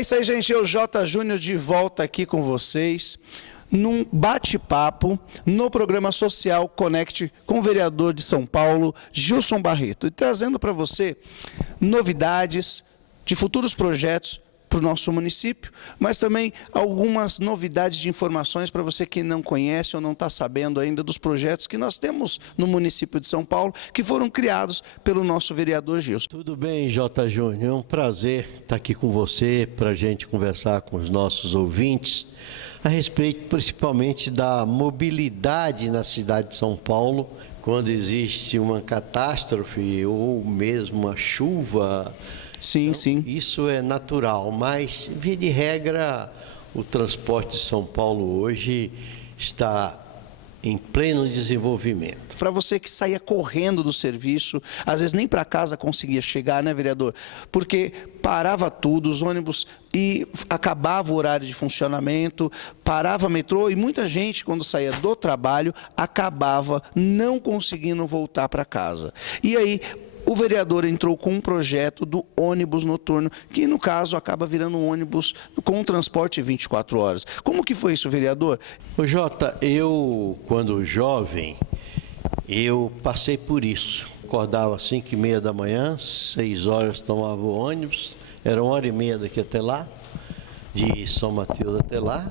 É isso aí, gente. Eu, J. Júnior, de volta aqui com vocês, num bate-papo no programa Social Connect com o vereador de São Paulo, Gilson Barreto, e trazendo para você novidades de futuros projetos para o nosso município, mas também algumas novidades de informações para você que não conhece ou não está sabendo ainda dos projetos que nós temos no município de São Paulo, que foram criados pelo nosso vereador Gilson. Tudo bem, J. Júnior, é um prazer estar aqui com você para a gente conversar com os nossos ouvintes a respeito principalmente da mobilidade na cidade de São Paulo, quando existe uma catástrofe ou mesmo uma chuva. Sim, então, sim. Isso é natural, mas, via de regra, o transporte de São Paulo hoje está em pleno desenvolvimento. Para você que saía correndo do serviço, às vezes nem para casa conseguia chegar, né, vereador? Porque parava tudo, os ônibus e acabava o horário de funcionamento, parava metrô e muita gente, quando saía do trabalho, acabava não conseguindo voltar para casa. E aí, o vereador entrou com um projeto do ônibus noturno, que no caso acaba virando um ônibus com transporte 24 horas. Como que foi isso, vereador? Ô Jota, eu, quando jovem, eu passei por isso. Acordava às 5h30 da manhã, 6 horas tomava o ônibus, era 1h30 daqui até lá, de São Mateus até lá,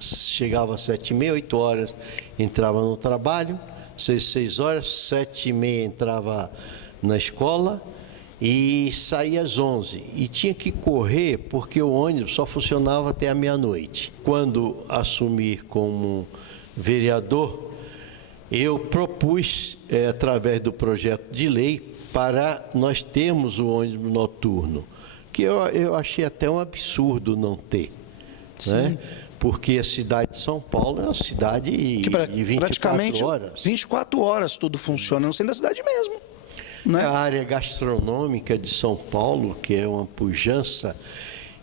chegava às 7h30, 8 horas entrava no trabalho, 6 horas, 7h30 entrava na escola e saía às 11h. E tinha que correr porque o ônibus só funcionava até a meia-noite. Quando assumi como vereador, eu propus, através do projeto de lei, para nós termos o ônibus noturno, que eu achei até um absurdo não ter. Sim. Né? Porque a cidade de São Paulo é uma cidade de 24 praticamente horas. 24 horas tudo funciona, no centro da cidade mesmo. Né? A área gastronômica de São Paulo, que é uma pujança.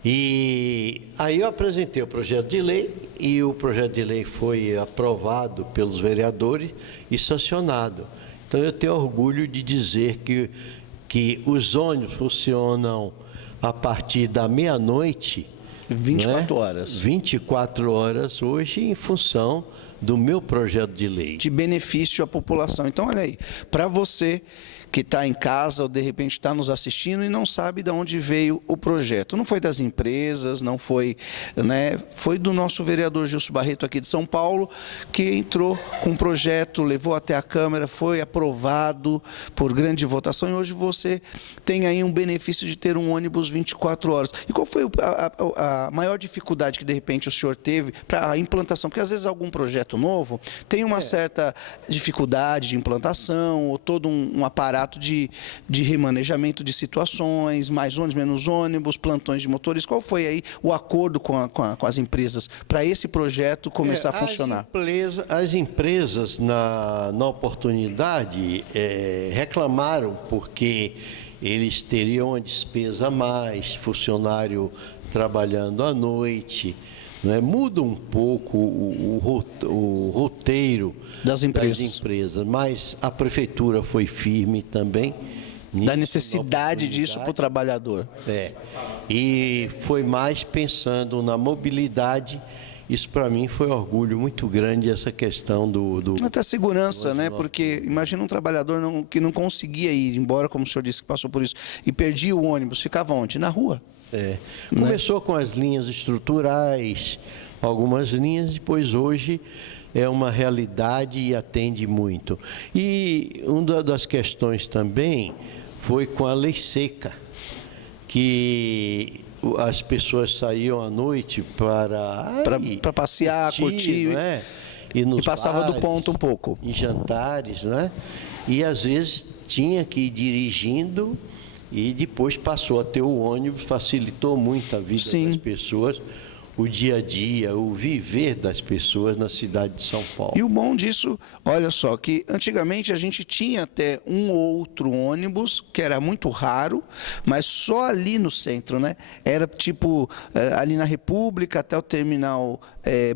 E aí eu apresentei o projeto de lei e o projeto de lei foi aprovado pelos vereadores e sancionado. Então eu tenho orgulho de dizer que os ônibus funcionam a partir da meia-noite, 24 horas. 24 horas hoje em função do meu projeto de lei. De benefício à população. Então, olha aí, para você que está em casa ou de repente está nos assistindo e não sabe de onde veio o projeto. Não foi das empresas, não foi, né? Foi do nosso vereador Gilson Barreto aqui de São Paulo, que entrou com um projeto, levou até a Câmara, foi aprovado por grande votação e hoje você tem aí um benefício de ter um ônibus 24 horas. E qual foi a maior dificuldade que de repente o senhor teve para a implantação? Porque às vezes algum projeto novo tem uma certa dificuldade de implantação ou todo um aparato de remanejamento de situações, mais ônibus, menos ônibus, plantões de motores. Qual foi aí o acordo com as empresas para esse projeto começar a funcionar? As empresas, na oportunidade, reclamaram porque eles teriam uma despesa a mais, funcionário trabalhando à noite. Né? Muda um pouco o roteiro das empresas, mas a prefeitura foi firme também. Da necessidade disso para o trabalhador. E foi mais pensando na mobilidade. Isso para mim foi um orgulho muito grande, essa questão até segurança, né? Porque imagina um trabalhador que não conseguia ir embora, como o senhor disse que passou por isso, e perdia o ônibus, ficava onde? Na rua. Começou com as linhas estruturais, algumas linhas, depois hoje é uma realidade e atende muito. E uma das questões também foi com a lei seca, que as pessoas saíam à noite para passear, curtir, né? E passava do ponto um pouco. Em jantares, né? E às vezes tinha que ir dirigindo. E depois passou a ter o ônibus, facilitou muito a vida das pessoas, o dia a dia, o viver das pessoas na cidade de São Paulo. E o bom disso, olha só, que antigamente a gente tinha até um ou outro ônibus, que era muito raro, mas só ali no centro, né? Era tipo ali na República, até o terminal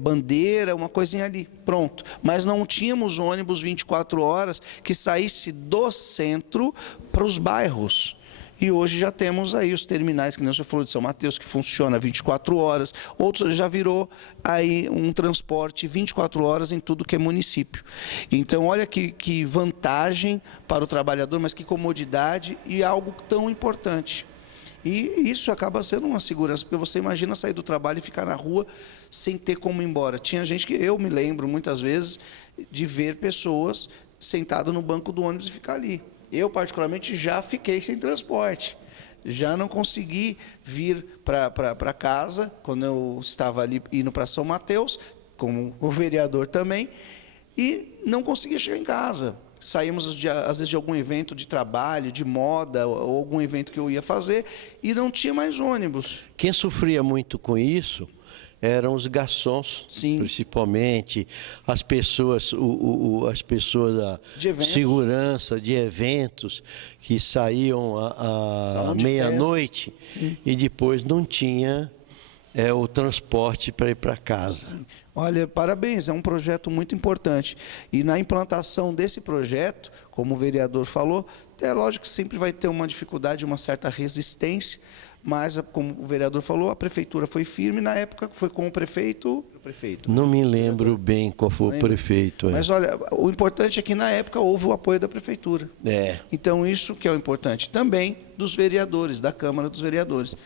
Bandeira, uma coisinha ali, pronto. Mas não tínhamos ônibus 24 horas que saísse do centro para os bairros. E hoje já temos aí os terminais, que nem você falou de São Mateus, que funciona 24 horas. Outros já virou aí um transporte 24 horas em tudo que é município. Então, olha que vantagem para o trabalhador, mas que comodidade e algo tão importante. E isso acaba sendo uma segurança, porque você imagina sair do trabalho e ficar na rua sem ter como ir embora. Tinha gente que, eu me lembro muitas vezes, de ver pessoas sentadas no banco do ônibus e ficar ali. Eu, particularmente, já fiquei sem transporte. Já não consegui vir para casa, quando eu estava ali indo para São Mateus, como o vereador também, e não conseguia chegar em casa. Saímos, às vezes, de algum evento de trabalho, de moda, ou algum evento que eu ia fazer, e não tinha mais ônibus. Quem sofria muito com isso eram os garçons, Sim. Principalmente, as pessoas, as pessoas da segurança de eventos que saíam à meia-noite e depois não tinha o transporte para ir para casa. Sim. Olha, parabéns, é um projeto muito importante. E na implantação desse projeto, como o vereador falou, é lógico que sempre vai ter uma dificuldade, uma certa resistência, mas, como o vereador falou, a prefeitura foi firme. Na época foi com o prefeito. Não me lembro bem qual foi o prefeito. Mas olha, o importante é que na época houve o apoio da prefeitura. Então isso que é o importante. Também dos vereadores, da Câmara dos Vereadores.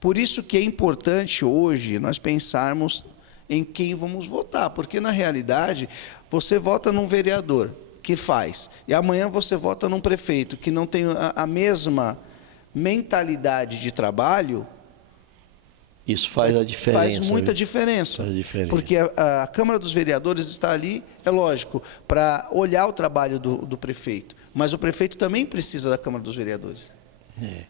Por isso que é importante hoje nós pensarmos em quem vamos votar, porque na realidade você vota num vereador que faz, e amanhã você vota num prefeito que não tem a mesma mentalidade de trabalho. Isso faz a diferença. Faz muita diferença. Faz diferença. Porque a Câmara dos Vereadores está ali, é lógico, para olhar o trabalho do prefeito, mas o prefeito também precisa da Câmara dos Vereadores.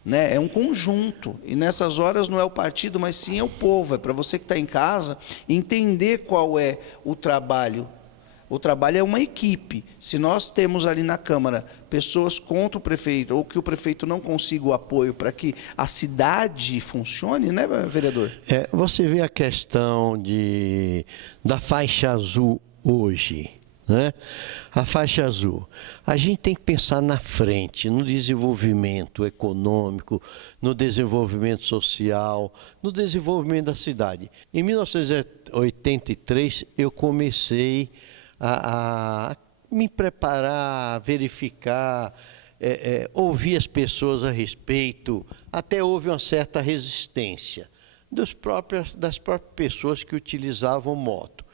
Né? É um conjunto, e nessas horas não é o partido, mas sim é o povo. É para você que está em casa entender qual é o trabalho. O trabalho é uma equipe. Se nós temos ali na Câmara pessoas contra o prefeito, ou que o prefeito não consiga o apoio para que a cidade funcione, né, vereador? Você vê a questão da faixa azul hoje. Né? A faixa azul. A gente tem que pensar na frente, no desenvolvimento econômico, no desenvolvimento social, no desenvolvimento da cidade. Em 1983, eu comecei a me preparar, a verificar, ouvir as pessoas a respeito. Até houve uma certa resistência das próprias pessoas que utilizavam moto.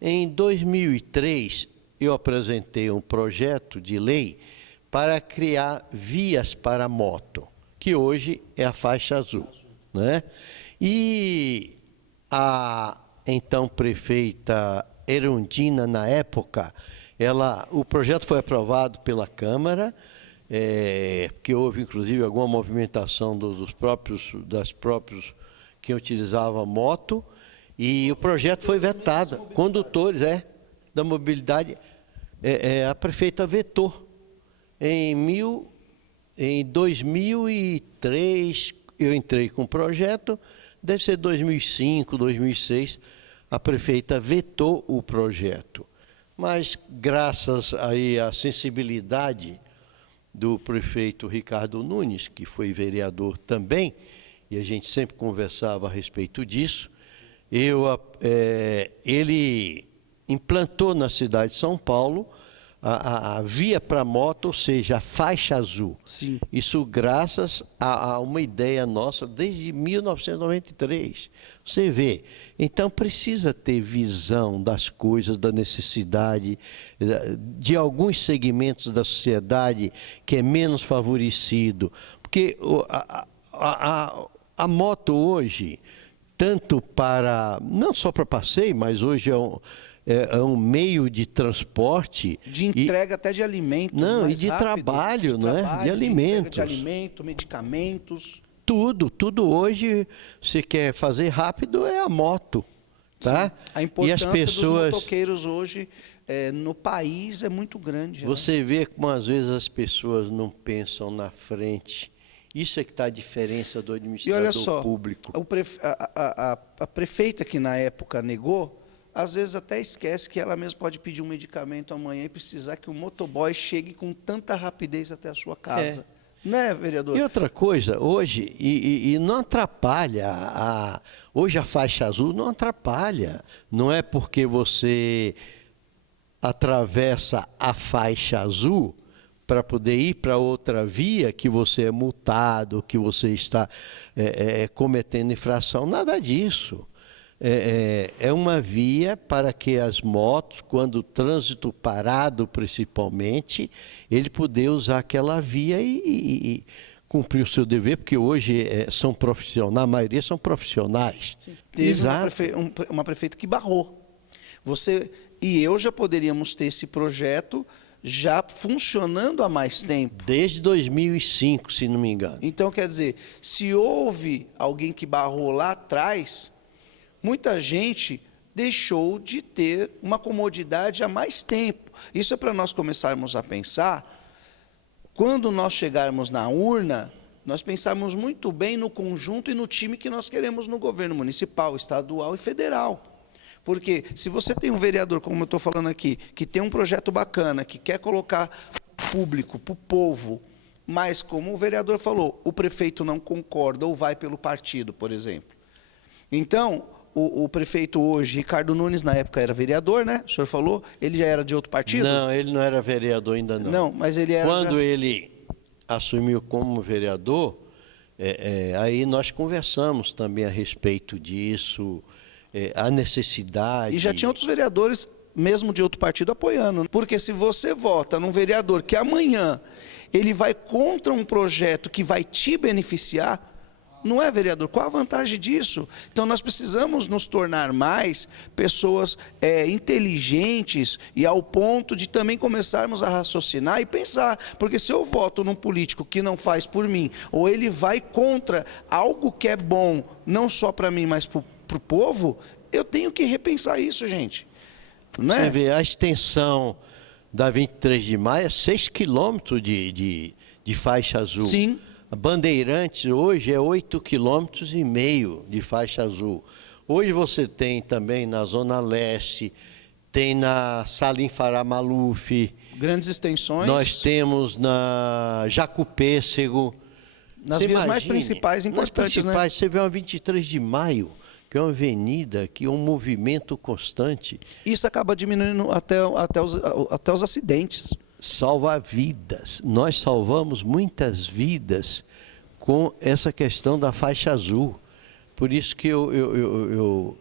Em 2003, eu apresentei um projeto de lei para criar vias para moto, que hoje é a faixa azul. Né? E a então prefeita Erundina, na época, o projeto foi aprovado pela Câmara, que houve inclusive alguma movimentação dos próprios que utilizavam a moto, e o projeto foi vetado. Condutores da mobilidade, a prefeita vetou. Em 2003, eu entrei com o projeto, deve ser 2005, 2006, a prefeita vetou o projeto. Mas, graças aí à sensibilidade do prefeito Ricardo Nunes, que foi vereador também, e a gente sempre conversava a respeito disso, ele implantou na cidade de São Paulo a via para moto, ou seja, a faixa azul. Sim. Isso graças a uma ideia nossa desde 1993. Você vê, então precisa ter visão das coisas, da necessidade de alguns segmentos da sociedade que é menos favorecido. Porque a moto hoje, tanto não só para passeio, mas hoje é um meio de transporte. De entrega até de alimentos. Não, e de trabalho, né? De alimentos. De alimento, medicamentos. Tudo hoje, você quer fazer rápido, é a moto. Tá? Sim. A importância e as pessoas, dos motoqueiros hoje no país é muito grande. Você vê como às vezes as pessoas não pensam na frente. Isso é que está a diferença do administrador e olha só, público. A prefeita que na época negou, às vezes até esquece que ela mesma pode pedir um medicamento amanhã e precisar que o motoboy chegue com tanta rapidez até a sua casa. Né, vereador? E outra coisa, hoje, e não atrapalha, hoje a faixa azul não atrapalha. Não é porque você atravessa a faixa azul para poder ir para outra via que você é multado, que você está cometendo infração, nada disso. É uma via para que as motos, quando o trânsito parado principalmente, ele poder usar aquela via e cumprir o seu dever, porque hoje são profissionais, a maioria são profissionais. Sim. Teve uma prefeita que barrou. Você e eu já poderíamos ter esse projeto já funcionando há mais tempo. Desde 2005, se não me engano. Então, quer dizer, se houve alguém que barrou lá atrás, muita gente deixou de ter uma comodidade há mais tempo. Isso é para nós começarmos a pensar, quando nós chegarmos na urna, nós pensarmos muito bem no conjunto e no time que nós queremos no governo municipal, estadual e federal. Porque se você tem um vereador, como eu estou falando aqui, que tem um projeto bacana, que quer colocar público para o povo, mas como o vereador falou, o prefeito não concorda ou vai pelo partido, por exemplo. Então, o prefeito hoje, Ricardo Nunes, na época era vereador, né? O senhor falou, ele já era de outro partido? Não, ele não era vereador ainda não. Não, mas ele era... Quando ele assumiu como vereador, aí nós conversamos também a respeito disso, a necessidade... E já tinha outros vereadores, mesmo de outro partido, apoiando. Porque se você vota num vereador que amanhã ele vai contra um projeto que vai te beneficiar, não é, vereador? Qual a vantagem disso? Então, nós precisamos nos tornar mais pessoas inteligentes e ao ponto de também começarmos a raciocinar e pensar. Porque se eu voto num político que não faz por mim, ou ele vai contra algo que é bom, não só para mim, mas para o povo, eu tenho que repensar isso, gente. Não é? Você vê, a extensão da 23 de maio é 6 quilômetros de faixa azul. Sim. A Bandeirantes hoje é 8,5 quilômetros de faixa azul. Hoje você tem também na Zona Leste, tem na Salim Farah Maluf. Grandes extensões. Nós temos na Jacupêssego. Nas vias mais principais e importantes, né? Você vê uma 23 de maio, que é uma avenida, que é um movimento constante. Isso acaba diminuindo até os acidentes. Salva vidas. Nós salvamos muitas vidas com essa questão da faixa azul. Por isso que eu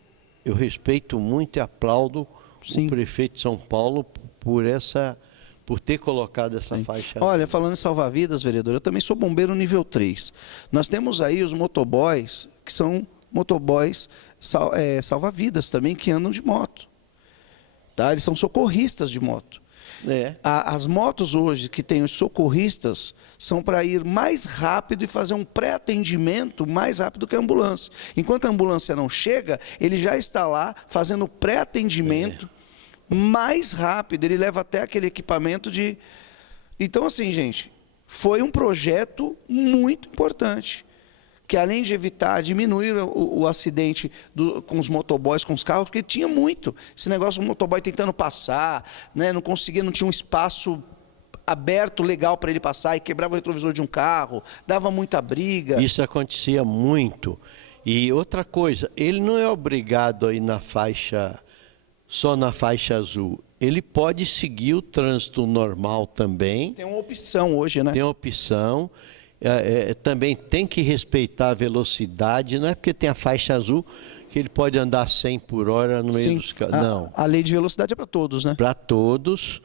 respeito muito e aplaudo o prefeito de São Paulo por ter colocado essa faixa azul. Olha, falando em salvar vidas, vereador, eu também sou bombeiro nível 3. Nós temos aí os motoboys, que são motoboys salva-vidas também, que andam de moto. Tá? Eles são socorristas de moto. As motos hoje que tem os socorristas são para ir mais rápido e fazer um pré-atendimento mais rápido que a ambulância. Enquanto a ambulância não chega, ele já está lá fazendo pré-atendimento mais rápido. Ele leva até aquele equipamento de... Então, assim, gente, foi um projeto muito importante, que além de diminuir o acidente com os motoboys, com os carros, porque tinha muito. Esse negócio do motoboy tentando passar, né, não conseguia, não tinha um espaço aberto legal para ele passar e quebrava o retrovisor de um carro, dava muita briga. Isso acontecia muito. E outra coisa, ele não é obrigado a ir só na faixa azul. Ele pode seguir o trânsito normal também. Tem uma opção hoje, né? Tem uma opção. Também tem que respeitar a velocidade, não é porque tem a faixa azul que ele pode andar 100 por hora no meio dos carros. Não. A lei de velocidade é para todos, né? Para todos.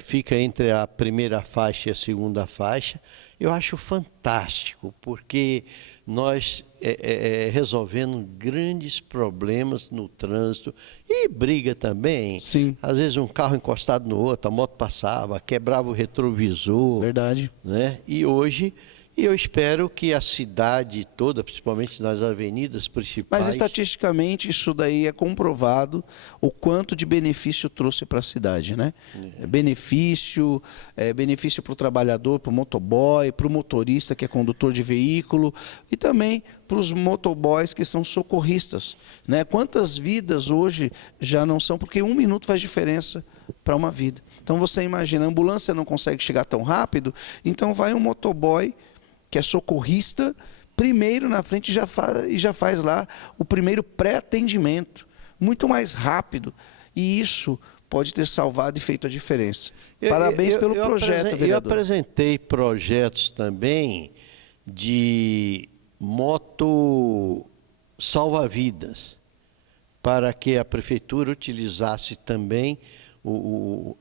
Fica entre a primeira faixa e a segunda faixa. Eu acho fantástico, porque nós resolvendo grandes problemas no trânsito e briga também. Sim. Às vezes um carro encostado no outro, a moto passava, quebrava o retrovisor. Verdade. Né? E hoje, eu espero que a cidade toda, principalmente nas avenidas principais... Mas estatisticamente isso daí é comprovado o quanto de benefício trouxe para a cidade, né? Benefício para o trabalhador, para o motoboy, para o motorista que é condutor de veículo e também para os motoboys que são socorristas, né? Quantas vidas hoje já não são, porque 1 minuto faz diferença para uma vida. Então você imagina, a ambulância não consegue chegar tão rápido, então vai um motoboy, que é socorrista, primeiro na frente e já faz lá o primeiro pré-atendimento, muito mais rápido. E isso pode ter salvado e feito a diferença. Parabéns pelo projeto, vereador. Eu apresentei projetos também de moto salva-vidas, para que a prefeitura utilizasse também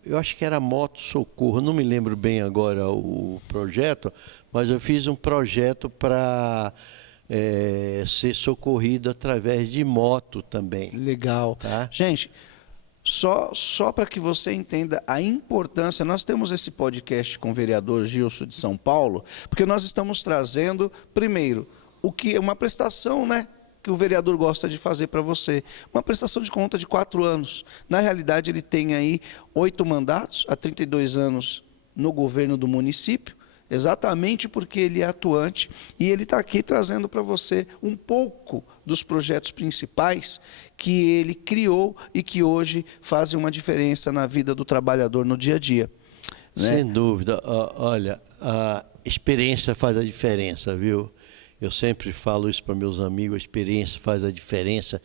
eu acho que era moto socorro, não me lembro bem agora o projeto, mas eu fiz um projeto para ser socorrido através de moto também. Legal. Tá? Gente, só para que você entenda a importância, nós temos esse podcast com o vereador Gilson de São Paulo, porque nós estamos trazendo, primeiro, o que é uma prestação, né, que o vereador gosta de fazer para você. Uma prestação de conta de 4 anos. Na realidade, ele tem aí 8 mandatos, há 32 anos no governo do município, exatamente porque ele é atuante e ele está aqui trazendo para você um pouco dos projetos principais que ele criou e que hoje fazem uma diferença na vida do trabalhador no dia a dia. Né? Sem dúvida. Olha, a experiência faz a diferença, viu? Eu sempre falo isso para meus amigos, a experiência faz a diferença,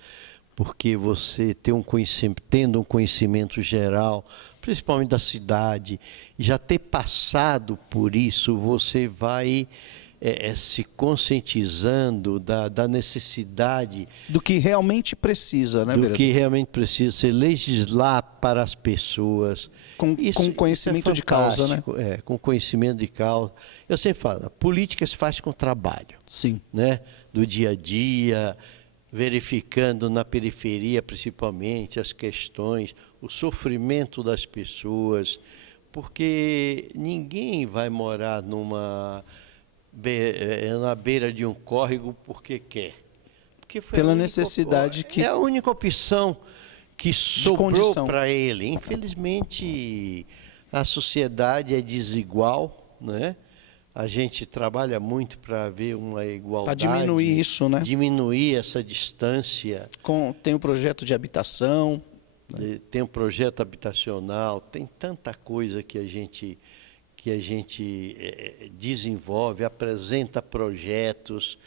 porque você tendo um conhecimento geral, principalmente da cidade, e já ter passado por isso, você vai se conscientizando da necessidade... Do que realmente precisa, né, do vereador? que realmente precisa, você legislar para as pessoas. Com conhecimento de causa, né? Com conhecimento de causa. Eu sempre falo, a política se faz com trabalho. Sim. Né? Do dia a dia, verificando na periferia, principalmente, as questões, o sofrimento das pessoas, porque ninguém vai morar na beira de um córrego porque quer. Porque foi pela necessidade que... É a única opção que sobrou para ele. Infelizmente, a sociedade é desigual, né? A gente trabalha muito para ver uma igualdade. Para diminuir isso, né? Diminuir essa distância. Tem o projeto de habitação. Tem um projeto habitacional, tem tanta coisa que a gente desenvolve, apresenta projetos.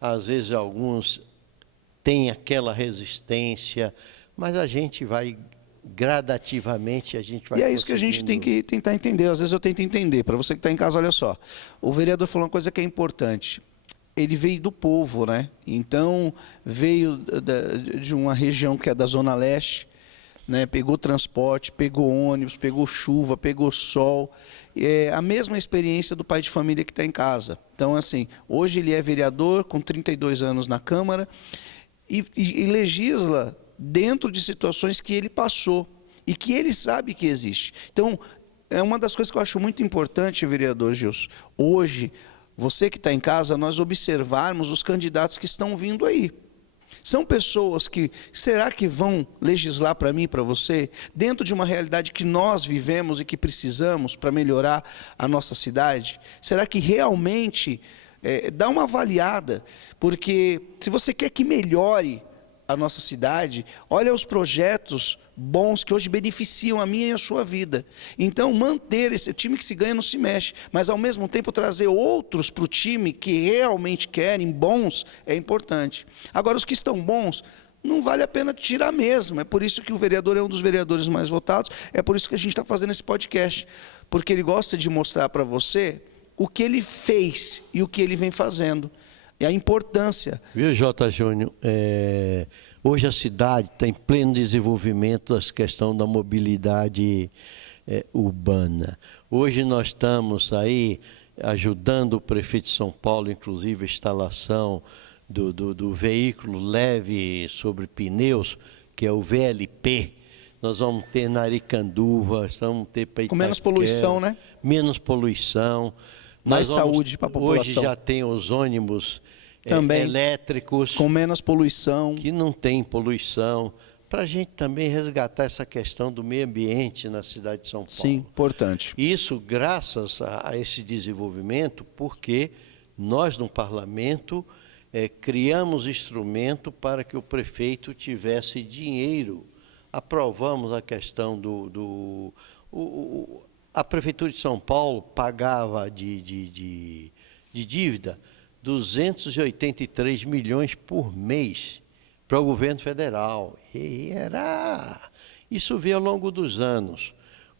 Às vezes alguns têm aquela resistência, mas a gente vai gradativamente, a gente vai... E é isso que a gente tem que tentar entender. Às vezes eu tento entender. Para você que está em casa, olha só. O vereador falou uma coisa que é importante. Ele veio do povo, né? Então, veio de uma região que é da Zona Leste, né? Pegou transporte, pegou ônibus, pegou chuva, pegou sol. É a mesma experiência do pai de família que está em casa. Então, assim, hoje ele é vereador, com 32 anos na Câmara, e legisla dentro de situações que ele passou e que ele sabe que existe. Então, é uma das coisas que eu acho muito importante, vereador Gilson, hoje, você que está em casa, nós observarmos os candidatos que estão vindo aí. São pessoas que, será que vão legislar para mim e para você, dentro de uma realidade que nós vivemos e que precisamos para melhorar a nossa cidade? Será que realmente dá uma avaliada? Porque se você quer que melhore a nossa cidade, olha os projetos bons que hoje beneficiam a minha e a sua vida. Então, manter esse time que se ganha não se mexe, mas ao mesmo tempo trazer outros para o time que realmente querem, bons, é importante. Agora, os que estão bons, não vale a pena tirar mesmo. É por isso que o vereador é um dos vereadores mais votados, é por isso que a gente está fazendo esse podcast, porque ele gosta de mostrar para você o que ele fez e o que ele vem fazendo. E a importância. Viu, J. Júnior? Hoje a cidade está em pleno desenvolvimento da questão da mobilidade urbana. Hoje nós estamos aí ajudando o prefeito de São Paulo, inclusive a instalação do veículo leve sobre pneus, que é o VLP. Nós vamos ter na Aricanduva, vamos ter para Itaquera. Com menos poluição, né? Menos poluição. Mais saúde para a população. Hoje já tem os ônibus também elétricos. Com menos poluição. Que não tem poluição. Para a gente também resgatar essa questão do meio ambiente na cidade de São Paulo. Sim, importante. Isso graças a esse desenvolvimento, porque nós no parlamento criamos instrumento para que o prefeito tivesse dinheiro. Aprovamos a questão a Prefeitura de São Paulo pagava de dívida 283 milhões por mês para o governo federal. Isso veio ao longo dos anos.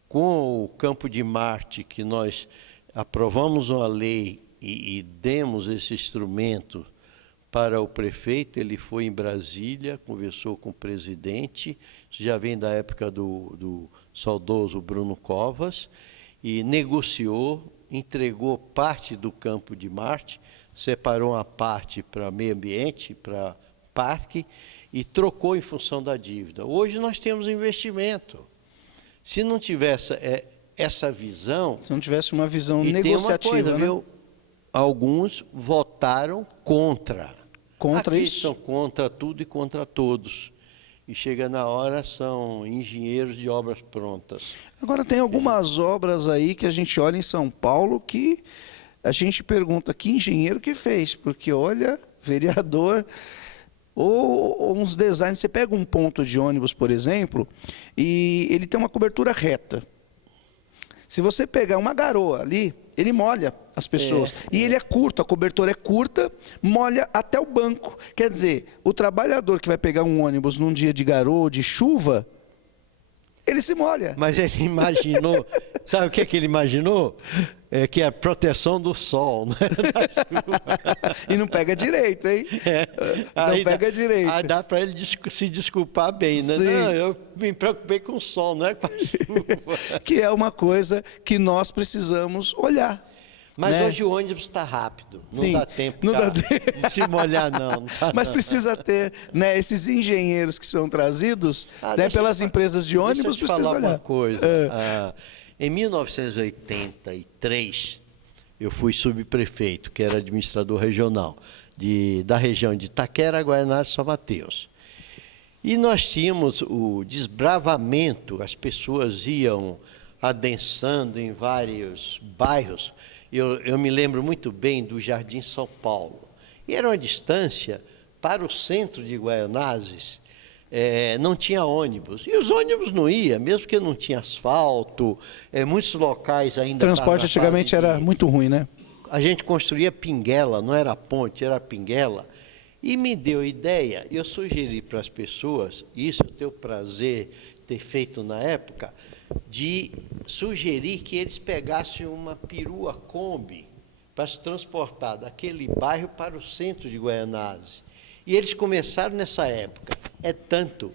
Com o Campo de Marte, que nós aprovamos uma lei e demos esse instrumento para o prefeito, ele foi em Brasília, conversou com o presidente, isso já vem da época do saudoso Bruno Covas, e negociou, entregou parte do Campo de Marte, separou uma parte para meio ambiente, para parque, e trocou em função da dívida. Hoje nós temos investimento. Se não tivesse essa visão... Se não tivesse uma visão e negociativa, tem uma coisa, né? viu? Alguns votaram contra. Contra Aqueles isso? são contra tudo e contra todos. E chega na hora, são engenheiros de obras prontas. Agora, tem algumas obras aí que a gente olha em São Paulo que a gente pergunta que engenheiro que fez, porque olha, vereador, ou uns designs, você pega um ponto de ônibus, por exemplo, e ele tem uma cobertura reta. Se você pegar uma garoa ali, ele molha as pessoas. E ele é curto, a cobertura é curta, molha até o banco. Quer dizer, o trabalhador que vai pegar um ônibus num dia de garoa, de chuva, ele se molha. Mas ele imaginou, sabe o que ele imaginou? Que é a proteção do sol, né? E não pega direito, hein? Não pega direito. Aí dá para ele se desculpar bem, né? Sim. Não, eu me preocupei com o sol, não é com a chuva. Que é uma coisa que nós precisamos olhar. Mas né? hoje o ônibus está rápido, não Sim, dá tempo não dá de se molhar, não. Mas precisa ter, né, esses engenheiros que são trazidos né, pelas empresas de ônibus, deixa eu te precisa falar olhar. uma coisa. Em 1983, eu fui subprefeito, que era administrador regional, da região de Itaquera, Guaianazes e São Mateus. E nós tínhamos o desbravamento, as pessoas iam adensando em vários bairros. Eu me lembro muito bem do Jardim São Paulo. E era uma distância para o centro de Guaianazes, não tinha ônibus. E os ônibus não iam, mesmo que não tinha asfalto, muitos locais ainda... Transporte antigamente era muito ruim, né? A gente construía pinguela, não era ponte, era pinguela. E me deu ideia, eu sugeri para as pessoas, isso eu tenho o prazer de ter feito na época, de sugerir que eles pegassem uma perua Kombi para se transportar daquele bairro para o centro de Guaianazes. E eles começaram nessa época. É tanto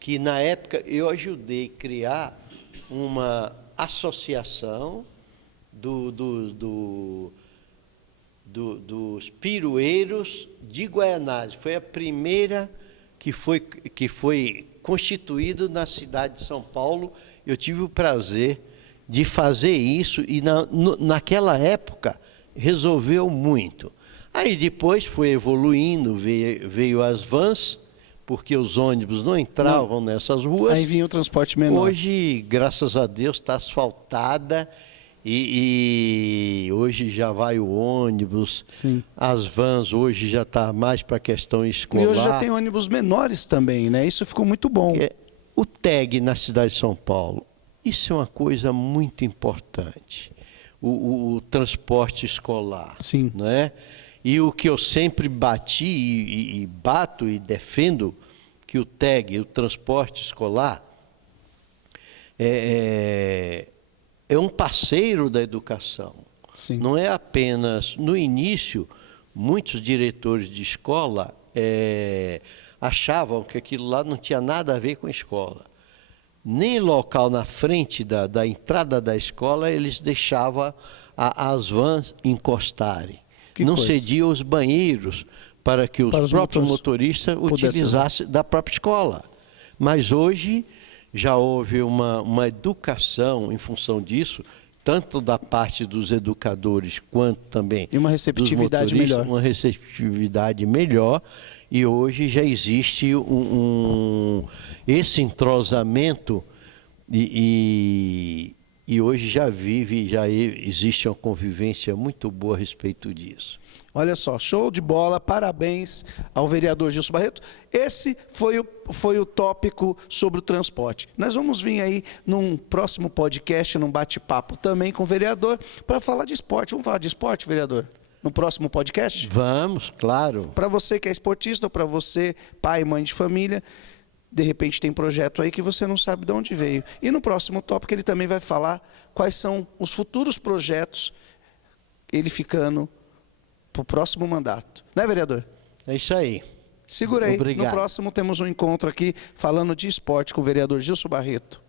que, na época, eu ajudei a criar uma associação dos pirueiros de Guaianazes. Foi a primeira que foi constituída na cidade de São Paulo. Eu tive o prazer de fazer isso e, naquela época, resolveu muito. Aí depois foi evoluindo, veio as vans, porque os ônibus não entravam nessas ruas. Aí vinha o transporte menor. Hoje, graças a Deus, está asfaltada e hoje já vai o ônibus. Sim. As vans hoje já está mais para a questão escolar. E hoje já tem ônibus menores também, né? Isso ficou muito bom. O TEG na cidade de São Paulo, isso é uma coisa muito importante. O transporte escolar. Sim. Né? E o que eu sempre bati e bato e defendo, que o TEG, o transporte escolar, é um parceiro da educação. Sim. Não é apenas... No início, muitos diretores de escola achavam que aquilo lá não tinha nada a ver com a escola. Nem local na frente da entrada da escola eles deixavam as vans encostarem. Não cediam os banheiros para que os próprios motoristas utilizassem da própria escola. Mas hoje já houve uma educação em função disso, tanto da parte dos educadores quanto também e uma receptividade melhor. Uma receptividade melhor. E hoje já existe esse entrosamento e e hoje já existe uma convivência muito boa a respeito disso. Olha só, show de bola, parabéns ao vereador Gilson Barreto. Esse foi o tópico sobre o transporte. Nós vamos vir aí num próximo podcast, num bate-papo também com o vereador, para falar de esporte. Vamos falar de esporte, vereador? No próximo podcast? Vamos, claro. Para você que é esportista, ou para você, pai e mãe de família, de repente tem projeto aí que você não sabe de onde veio. E no próximo tópico ele também vai falar quais são os futuros projetos, ele ficando para o próximo mandato. Né, vereador? É isso aí. Segura aí. Obrigado. No próximo temos um encontro aqui falando de esporte com o vereador Gilson Barreto.